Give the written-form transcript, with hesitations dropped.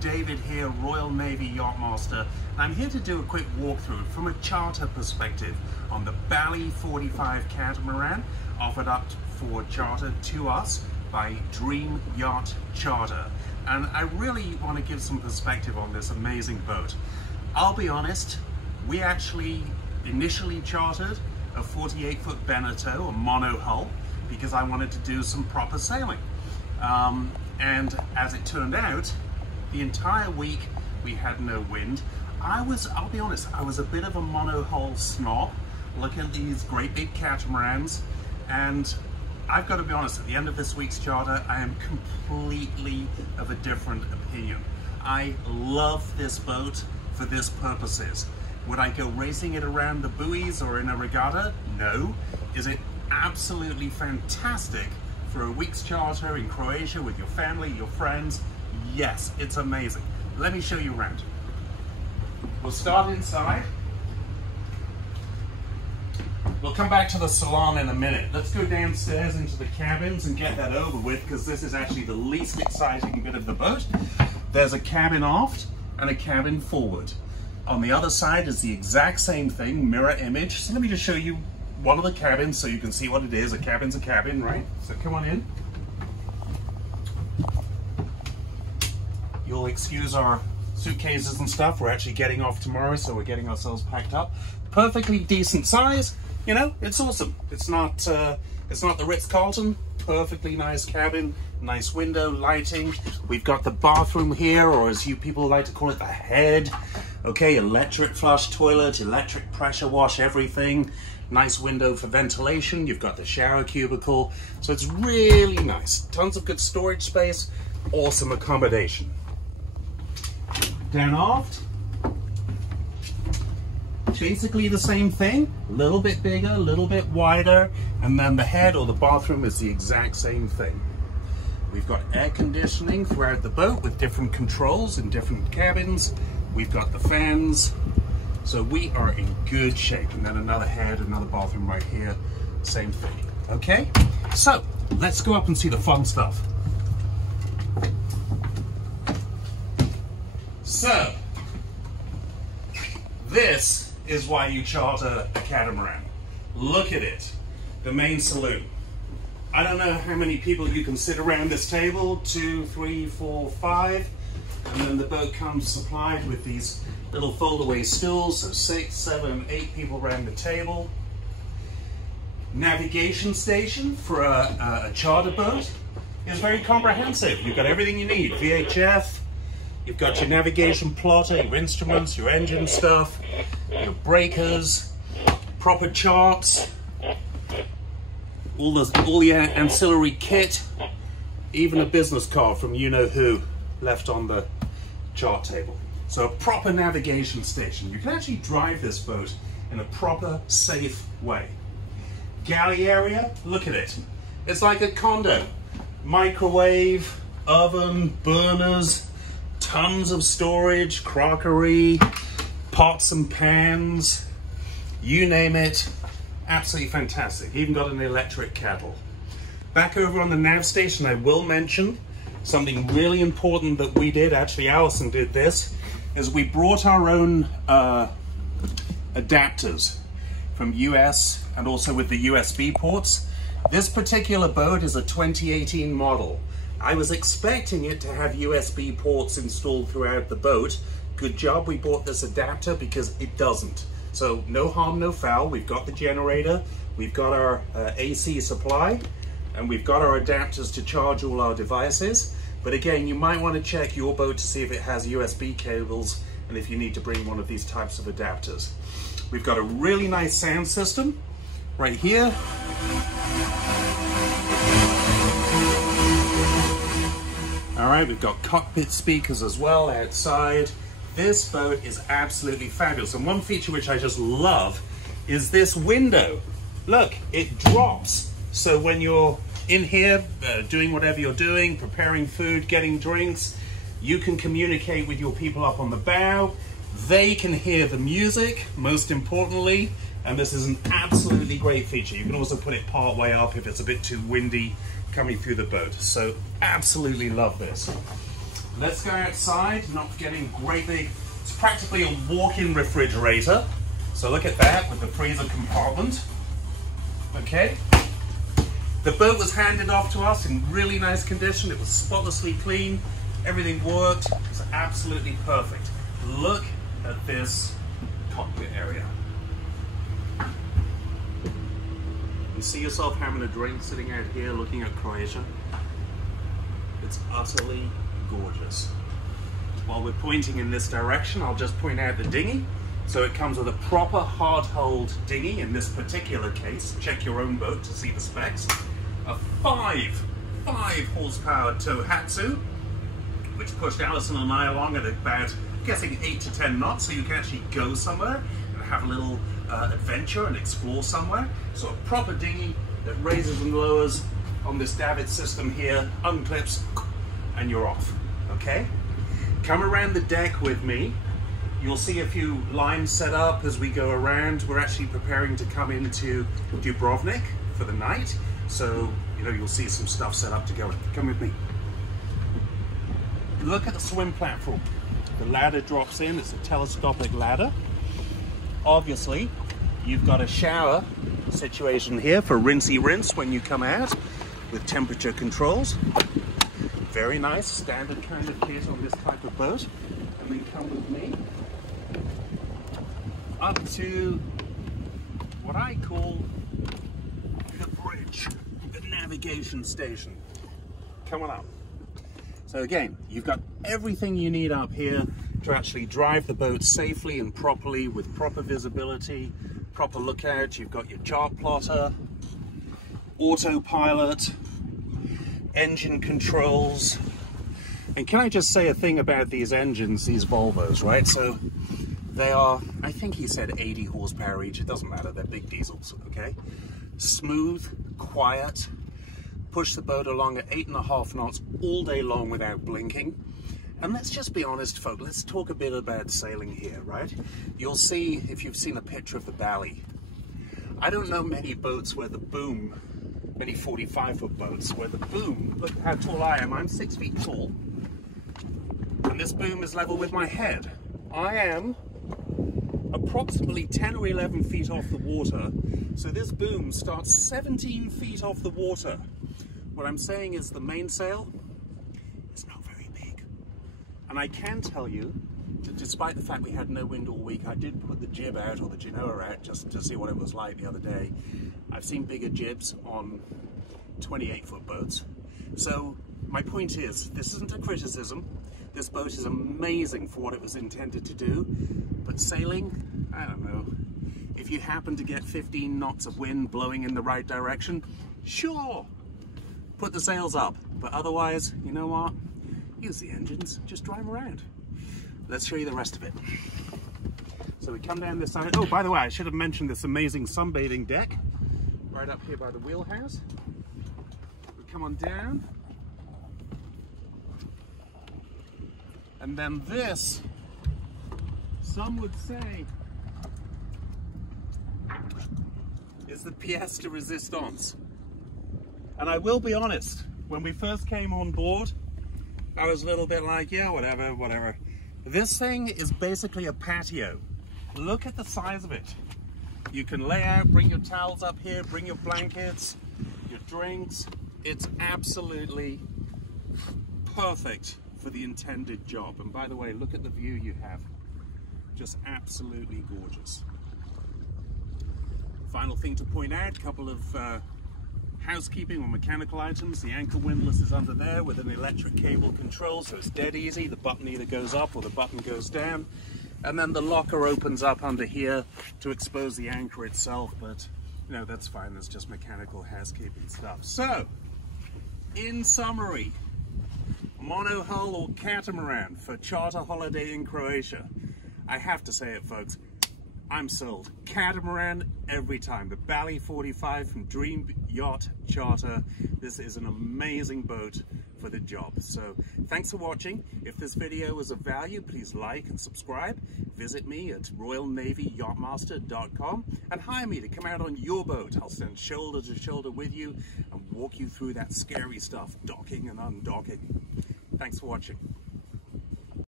David here, Royal Navy Yachtmaster, and I'm here to do a quick walkthrough from a charter perspective on the Bali 45 Catamaran, offered up for charter to us by Dream Yacht Charter. And I really want to give some perspective on this amazing boat. I'll be honest, we actually initially chartered a 48-foot Beneteau, a monohull, because I wanted to do some proper sailing. And as it turned out, the entire week we had no wind. I'll be honest, I was a bit of a monohull snob, looking at these great big catamarans, and I've got to be honest, at the end of this week's charter, I am completely of a different opinion. I love this boat for this purposes. Would I go racing it around the buoys or in a regatta? No. Is it absolutely fantastic for a week's charter in Croatia with your family, your friends? Yes, it's amazing. Let me show you around. We'll start inside. We'll come back to the salon in a minute. Let's go downstairs into the cabins and get that over with, because this is actually the least exciting bit of the boat. There's a cabin aft and a cabin forward. On the other side is the exact same thing, mirror image. So let me just show you one of the cabins so you can see what it is. A cabin's a cabin, right? So come on in. You'll excuse our suitcases and stuff. We're actually getting off tomorrow, so we're getting ourselves packed up. Perfectly decent size. You know, it's awesome. It's not the Ritz-Carlton. Perfectly nice cabin, nice window, lighting. We've got the bathroom here, or as you people like to call it, the head. Okay, electric flush toilet, electric pressure wash, everything. Nice window for ventilation. You've got the shower cubicle. So it's really nice. Tons of good storage space. Awesome accommodation. Down aft. Basically the same thing, a little bit bigger, a little bit wider, and then the head or the bathroom is the exact same thing. We've got air conditioning throughout the boat with different controls in different cabins. We've got the fans, so we are in good shape. And then another head, another bathroom right here, same thing. Okay, so let's go up and see the fun stuff. So, this is why you charter a catamaran. Look at it, the main saloon. I don't know how many people you can sit around this table, 2, 3, 4, 5, and then the boat comes supplied with these little fold-away stools, so 6, 7, 8 people around the table. Navigation station for a charter boat is very comprehensive. You've got everything you need, VHF, you've got your navigation plotter, your instruments, your engine stuff, your breakers, proper charts, all the ancillary kit, even a business card from you-know-who left on the chart table. So a proper navigation station. You can actually drive this boat in a proper, safe way. Galley area, look at it. It's like a condo. Microwave, oven, burners, tons of storage, crockery, pots and pans, you name it. Absolutely fantastic. Even got an electric kettle. Back over on the nav station, I will mention something really important that we did. Actually, Alison did this, is we brought our own adapters from US and also with the USB ports. This particular boat is a 2018 model. I was expecting it to have USB ports installed throughout the boat. Good job we bought this adapter, because it doesn't. So no harm, no foul. We've got the generator, we've got our AC supply, and we've got our adapters to charge all our devices. But again, you might want to check your boat to see if it has USB cables and if you need to bring one of these types of adapters. We've got a really nice sound system right here. All right, we've got cockpit speakers as well outside. This boat is absolutely fabulous. And one feature which I just love is this window. Look, it drops. So when you're in here doing whatever you're doing, preparing food, getting drinks, you can communicate with your people up on the bow. They can hear the music, most importantly, and this is an absolutely great feature. You can also put it part way up if it's a bit too windy coming through the boat. So absolutely love this. Let's go outside, not forgetting great big, it's practically a walk-in refrigerator. So look at that with the freezer compartment. Okay. The boat was handed off to us in really nice condition. It was spotlessly clean. Everything worked. It was absolutely perfect. Look at this cockpit area. You see yourself having a drink sitting out here looking at Croatia. It's utterly gorgeous. While we're pointing in this direction, I'll just point out the dinghy. So it comes with a proper hard-hold dinghy in this particular case. Check your own boat to see the specs. A 5 horsepower Tohatsu, which pushed Alison and I along at about, I'm guessing 8 to 10 knots, so you can actually go somewhere and have a little adventure and explore somewhere. So a proper dinghy that raises and lowers on this davit system here, unclips, and you're off, okay? Come around the deck with me. You'll see a few lines set up as we go around. We're actually preparing to come into Dubrovnik for the night. So, you know, you'll see some stuff set up to go in. Come with me. Look at the swim platform. The ladder drops in, it's a telescopic ladder. Obviously, you've got a shower situation here for rinsey rinse when you come out with temperature controls. Very nice, standard kind of kit on this type of boat. And then come with me up to what I call the bridge, the navigation station. Come on up. So again, you've got everything you need up here to actually drive the boat safely and properly with proper visibility, proper lookout. You've got your chart plotter, autopilot, engine controls. And can I just say a thing about these engines, these Volvos, right? So they are, I think he said 80 horsepower each. It doesn't matter, they're big diesels, okay? Smooth, quiet, push the boat along at 8.5 knots all day long without blinking. And let's just be honest, folks, let's talk a bit about sailing here, right? You'll see, if you've seen a picture of the Bali, I don't know many boats where the boom, many 45-foot boats, where the boom, look how tall I am, I'm 6 feet tall, and this boom is level with my head. I am approximately 10 or 11 feet off the water, so this boom starts 17 feet off the water. What I'm saying is the mainsail is not very big. And I can tell you, that despite the fact we had no wind all week, I did put the jib out, or the genoa out, just to see what it was like the other day. I've seen bigger jibs on 28-foot boats. So my point is, this isn't a criticism. This boat is amazing for what it was intended to do, but sailing, I don't know. If you happen to get 15 knots of wind blowing in the right direction, sure, put the sails up. But otherwise, you know what? Use the engines, just drive around. Let's show you the rest of it. So we come down this side. Oh, by the way, I should have mentioned this amazing sunbathing deck right up here by the wheelhouse. We come on down. And then this, some would say, is the pièce de résistance. And I will be honest, when we first came on board, I was a little bit like, yeah, whatever. This thing is basically a patio. Look at the size of it. You can lay out, bring your towels up here, bring your blankets, your drinks. It's absolutely perfect for the intended job. And by the way, look at the view you have. Just absolutely gorgeous. Final thing to point out, a couple of housekeeping or mechanical items. The anchor windlass is under there with an electric cable control, so it's dead easy. The button either goes up or the button goes down. And then the locker opens up under here to expose the anchor itself, but you know, that's fine. That's just mechanical housekeeping stuff. So, in summary, Monohull or Catamaran for charter holiday in Croatia. I have to say it, folks, I'm sold. Catamaran every time. The Bali 45 from Dream Yacht Charter. This is an amazing boat for the job. So thanks for watching. If this video was of value, please like and subscribe. Visit me at royalnavyyachtmaster.com and hire me to come out on your boat. I'll stand shoulder to shoulder with you and walk you through that scary stuff, docking and undocking. Thanks for watching.